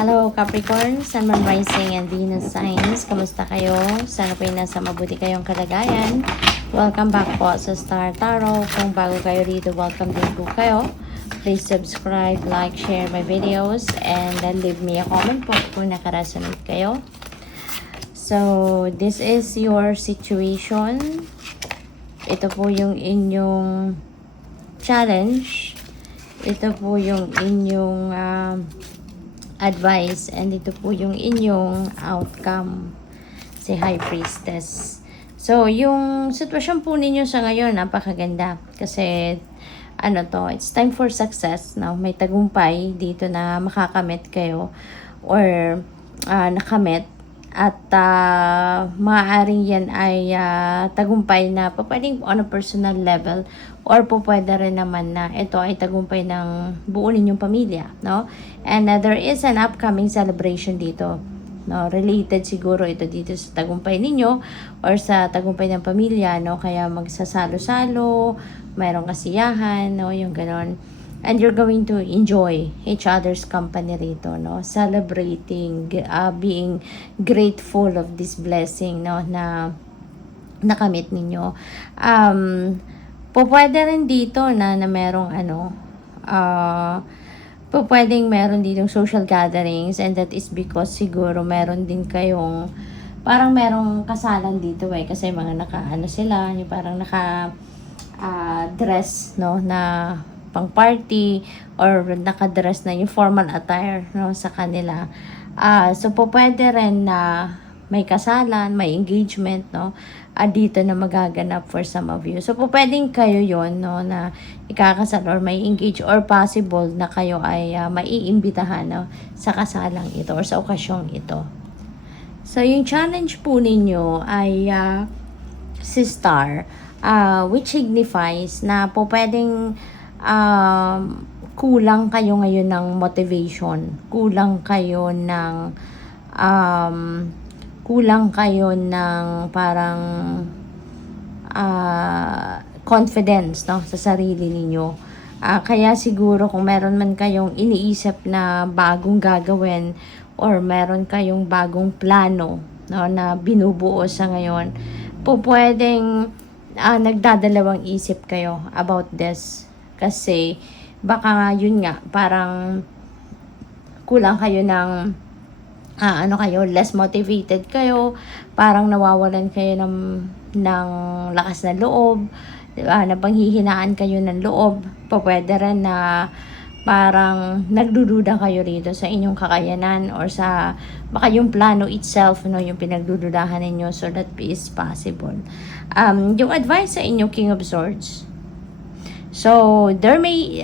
Hello Capricorn, Sun, Moon, Rising, and Venus signs. Kamusta kayo? Sana po nasa mabuti kayong kalagayan. Welcome back po sa Star Tarot. Kung bago kayo dito, welcome din po kayo. Please subscribe, like, share my videos, and leave me a comment po kung nakaresonate kayo. So, this is your situation. Ito po yung inyong challenge. Ito po yung inyong advice, and ito po yung inyong outcome, si High Priestess. So, yung sitwasyon po ninyo sa ngayon, napakaganda. Kasi, it's time for success. No? May tagumpay dito na makakamit kayo or nakamit. At maaaring yan ay tagumpay na pwedeng on a personal level or pwede rin naman na ito ay tagumpay ng buo ninyong pamilya, no? And there is an upcoming celebration dito, no? Related siguro ito dito sa tagumpay ninyo or sa tagumpay ng pamilya, no? Kaya magsasalo-salo, mayroong kasiyahan, no? Yung ganon. And you're going to enjoy each other's company rito, no? Celebrating, being grateful of this blessing, no? Na nakamit ninyo. Pwede rin dito na merong pwedeng meron ditong social gatherings, and that is because siguro meron din kayong parang merong kasalan dito kasi mga sila, yung parang dress, no? Na pang party or nakadress na yung formal attire, no, sa kanila. So pwede rin na may kasalan, may engagement, no, dito na magaganap for some of you. So pwedeng kayo yon, no, na ikakasal or may engage, or possible na kayo ay maiimbitahan, no, sa kasalang ito or sa okasyong ito. So yung challenge po ninyo ay si Star, which signifies na pwedeng kulang kayo ngayon ng motivation, kulang kayo ng parang confidence, no, sa sarili ninyo. Kaya siguro kung meron man kayong iniisip na bagong gagawin or meron kayong bagong plano, no, na binubuo sa ngayon, pwedeng nagdadalawang isip kayo about this. Kasi baka yun nga, parang kulang kayo ng less motivated kayo, parang nawawalan kayo ng lakas na loob, diba? Na panghihinaan kayo ng loob. Pwede rin na parang nagdududa kayo rito sa inyong kakayanan or sa baka yung plano itself, no, yung pinagdududahan ninyo. So that is possible. Yung advice sa inyo, King of Swords. So, there may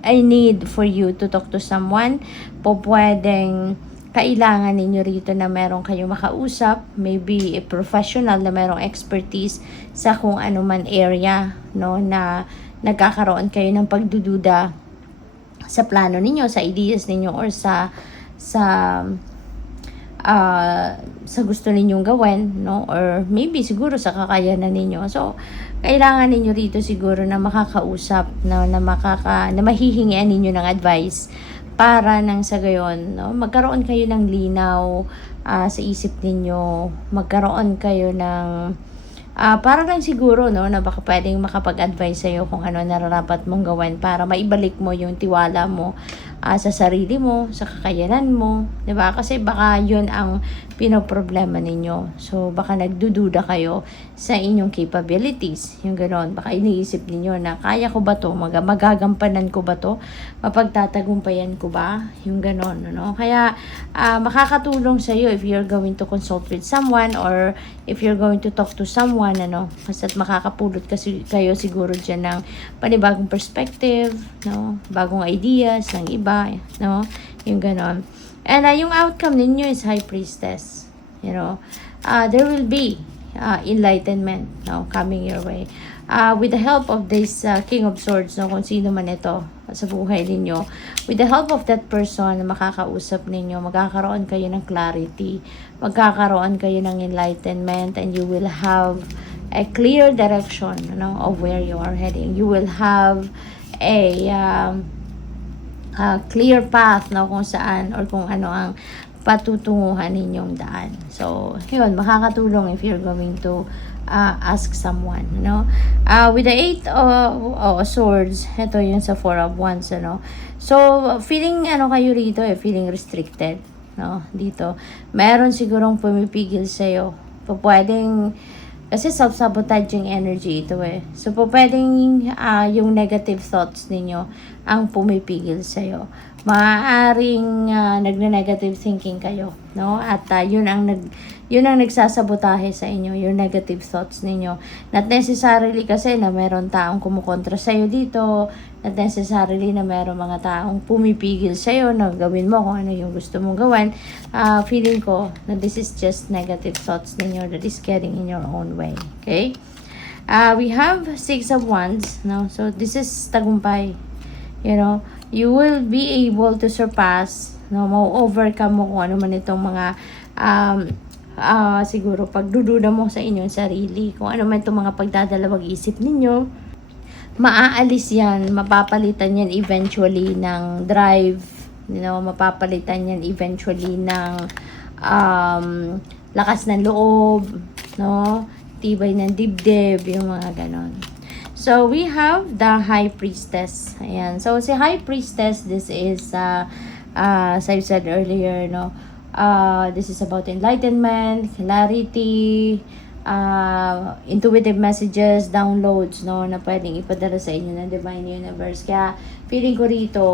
I need for you to talk to someone. Pwedeng kailangan ninyo rito na meron kayong makausap, maybe a professional na merong expertise sa kung ano man area, no, na nagkakaroon kayo ng pagdududa sa plano ninyo, sa ideas ninyo, or sa gusto ninyong gawin, no, or maybe siguro sa kakayanan ninyo. So kailangan ninyo rito siguro na makakausap, na mahihingian ninyo ng advice para nang sa gayon, no, magkaroon kayo ng linaw sa isip ninyo, magkaroon kayo ng para lang siguro, no, na baka pwedeng makapag-advise sa'yo kung ano nararapat mong gawin para maibalik mo yung tiwala mo sa sarili mo, sa kakayanan mo, diba? Kasi baka yun ang pinoproblema ninyo. So, baka nagdududa kayo sa inyong capabilities. Yung gano'n. Baka iniisip ninyo na kaya ko ba to? Magagampanan ko ba to? Mapagtatagumpayan ko ba? Yung gano'n, no? Kaya, makakatulong sa'yo if you're going to consult with someone or if you're going to talk to someone, kasi makakapulot kasi kayo siguro dyan ng panibagong perspective, no? Bagong ideas ng iba, no? Yung ganon. And yung outcome ninyo is High Priestess. There will be enlightenment, no, coming your way. With the help of this King of Swords, no, kung sino man ito sa buhay ninyo, with the help of that person na makakausap ninyo, magkakaroon kayo ng clarity, magkakaroon kayo ng enlightenment, and you will have a clear direction, of where you are heading. You will have a clear path, no, kung saan or kung ano ang patutunguhan ninyong daan. So, yun, makakatulong if you're going to ask someone, no? With the 8 of swords, ito yung sa 4 of wands, ano? So, feeling, kayo rito, feeling restricted, no? Dito. Meron sigurong pumipigil sa'yo. Pwedeng, kasi self-sabotage yung energy ito So, pwedeng yung negative thoughts ninyo ang pumipigil sa'yo. Maaaring nagne-negative thinking kayo, no? At yun ang nagsasabotahe sa inyo, yung negative thoughts ninyo. Not necessarily kasi na meron taong kumukontra sa'yo dito, not necessarily na meron mga taong pumipigil sa'yo na gawin mo kung ano yung gusto mong gawin. Feeling ko na this is just negative thoughts ninyo that is getting in your own way. Okay? We have 6 of wands, no? So, this is tagumpay. You know, you will be able to surpass, no, ma-overcome mo kung ano man itong mga siguro pagdududa mo sa inyong sarili, kung ano man itong mga pagdadalawang isip ninyo, maaalis yan, mapapalitan yan eventually ng drive, you know, mapapalitan yan eventually ng lakas ng loob, no, tibay ng dibdib, yung mga ganon. So, we have the High Priestess. Ayan. So, si High Priestess, this is, as I said earlier, no, this is about enlightenment, clarity, intuitive messages, downloads, no, na pwedeng ipadala sa inyo ng Divine Universe. Kaya, feeling ko rito,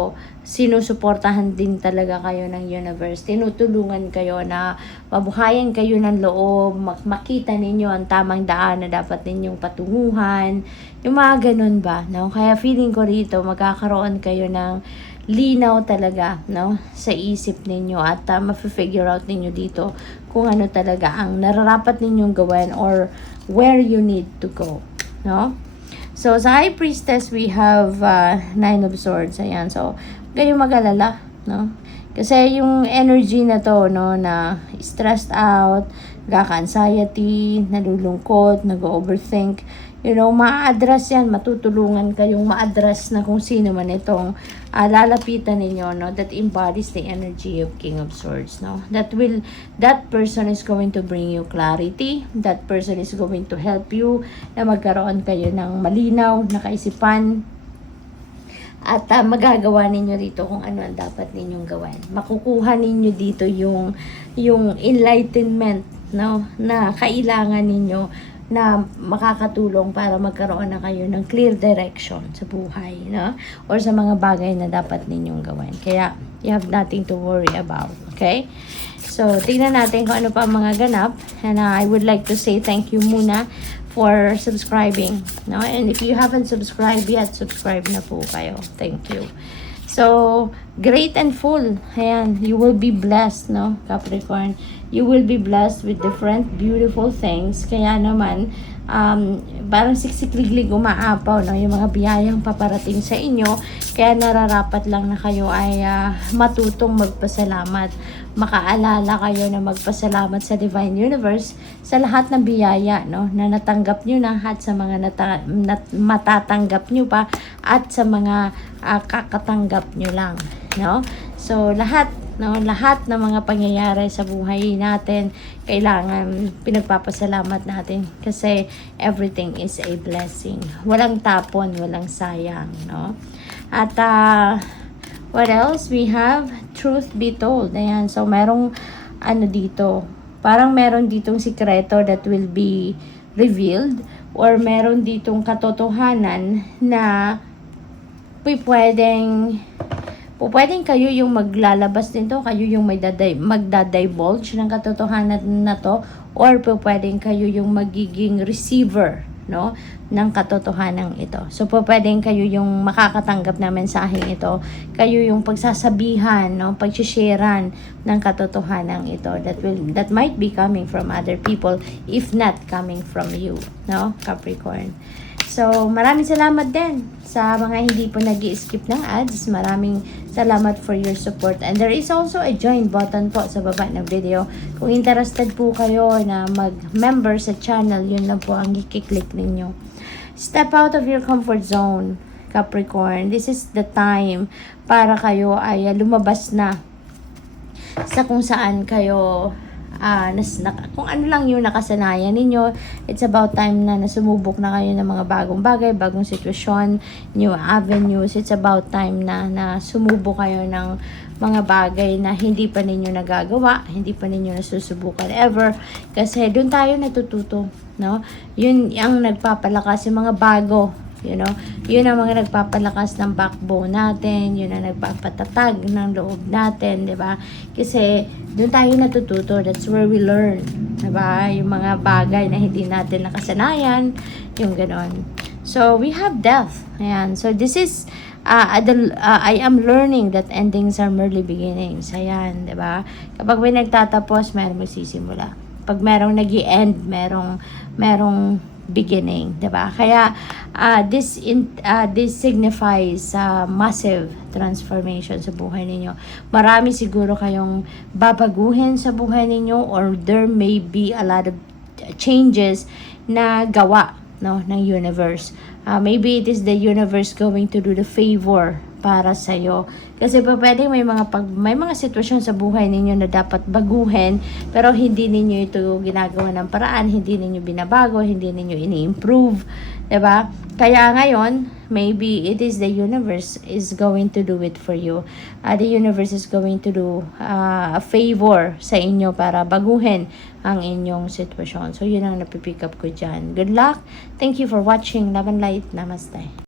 sinusuportahan din talaga kayo ng universe. Tinutulungan kayo na mabuhayan kayo ng loob, makita ninyo ang tamang daan na dapat ninyong patunguhan. Yung mga ganun ba, no? Kaya feeling ko rito, magkakaroon kayo ng linaw talaga, no, sa isip ninyo at ma-figure out ninyo dito kung ano talaga ang nararapat ninyong gawin or where you need to go, no? So, sa High Priestess, we have 9 of Swords. Ayan. So, kayo mag-alala, no? Kasi yung energy na to, no, na stressed out, nagka-anxiety, nalulungkot, nag-overthink, you know, ma-address yan, matutulungan kayong ma-address na kung sino man itong lalapitan ninyo, no, that embodies the energy of King of Swords, no. That person is going to bring you clarity, that person is going to help you na magkaroon kayo ng malinaw na kaisipan, at magagawa ninyo dito kung ano ang dapat ninyong gawin. Makukuha ninyo dito yung enlightenment, no, na kailangan ninyo na makakatulong para magkaroon na kayo ng clear direction sa buhay, no? Or sa mga bagay na dapat ninyong gawin. Kaya, you have nothing to worry about. Okay? So, tingnan natin kung ano pa ang mga ganap. And I would like to say thank you muna for subscribing, no? And if you haven't subscribed yet, subscribe na po kayo. Thank you. So, great and full. Ayan, you will be blessed, no, Capricorn? You will be blessed with different beautiful things. Kaya naman, parang siksikliglig umaapaw, no, yung mga biyayang paparating sa inyo. Kaya nararapat lang na kayo ay matutong magpasalamat. Makaalala kayo na magpasalamat sa Divine Universe sa lahat ng biyaya, no, na natanggap nyo na at sa mga matatanggap nyo pa at sa mga kakatanggap nyo lang, no. So lahat ng mga pangyayari sa buhay natin kailangan pinagpapasalamat natin kasi everything is a blessing. Walang tapon, walang sayang, no. At what else? We have truth be told. Ayan. So, merong dito. Parang meron ditong sikreto that will be revealed or meron ditong katotohanan na pwedeng kayo yung maglalabas nito, kayo yung magdadivulge ng katotohanan na to, or pwedeng kayo yung magiging receiver, no, ng katotohanan ito. So, pwedeng kayo yung makakatanggap ng mensaheng ito, kayo yung pagsasabihan, no, pagsisharean ng katotohanan ito that might be coming from other people if not coming from you, no, Capricorn. So, maraming salamat din sa mga hindi po nag-i-skip ng ads. Maraming salamat for your support. And there is also a join button po sa baba ng video. Kung interested po kayo na mag-member sa channel, yun lang po ang i-click ninyo. Step out of your comfort zone. Capricorn. This is the time para kayo ay lumabas na sa kung saan kayo kung ano lang yung nakasanayan ninyo. It's about time na nasumubok na kayo ng mga bagong bagay, bagong sitwasyon, new avenues. It's about time na sumubok kayo ng mga bagay na hindi pa ninyo nagagawa, hindi pa ninyo nasusubukan ever. Kasi doon tayo natututo, no? Yun ang nagpapalakas, yung mga bago. You know, yun ang mga nagpapalakas ng backbone natin, yun ang nagpapatatag ng loob natin, di ba? Kasi doon tayo natututo, that's where we learn, di ba? Yung mga bagay na hindi natin nakasanayan, yung ganon. So, we have death. Ayan. So, this is, I am learning that endings are merely beginnings. Ayan, di ba? Kapag may nagtatapos, merong magsisimula. Pag merong nag-i-end, merong beginning, 'di ba? Kaya this signifies massive transformation sa buhay ninyo. Marami siguro kayong babaguhin sa buhay ninyo, or there may be a lot of changes na gawa, no, ng universe. Maybe it is the universe going to do the favor para sa iyo. Kasi pwedeng may mga sitwasyon sa buhay ninyo na dapat baguhin, pero hindi ninyo ito ginagawa ng paraan, hindi ninyo binabago, hindi ninyo ini-improve, 'di ba? Kaya ngayon, maybe it is the universe is going to do it for you. The universe is going to do a favor sa inyo para baguhin ang inyong sitwasyon. So, yun ang napipick up ko dyan. Good luck. Thank you for watching. Love and light. Namaste.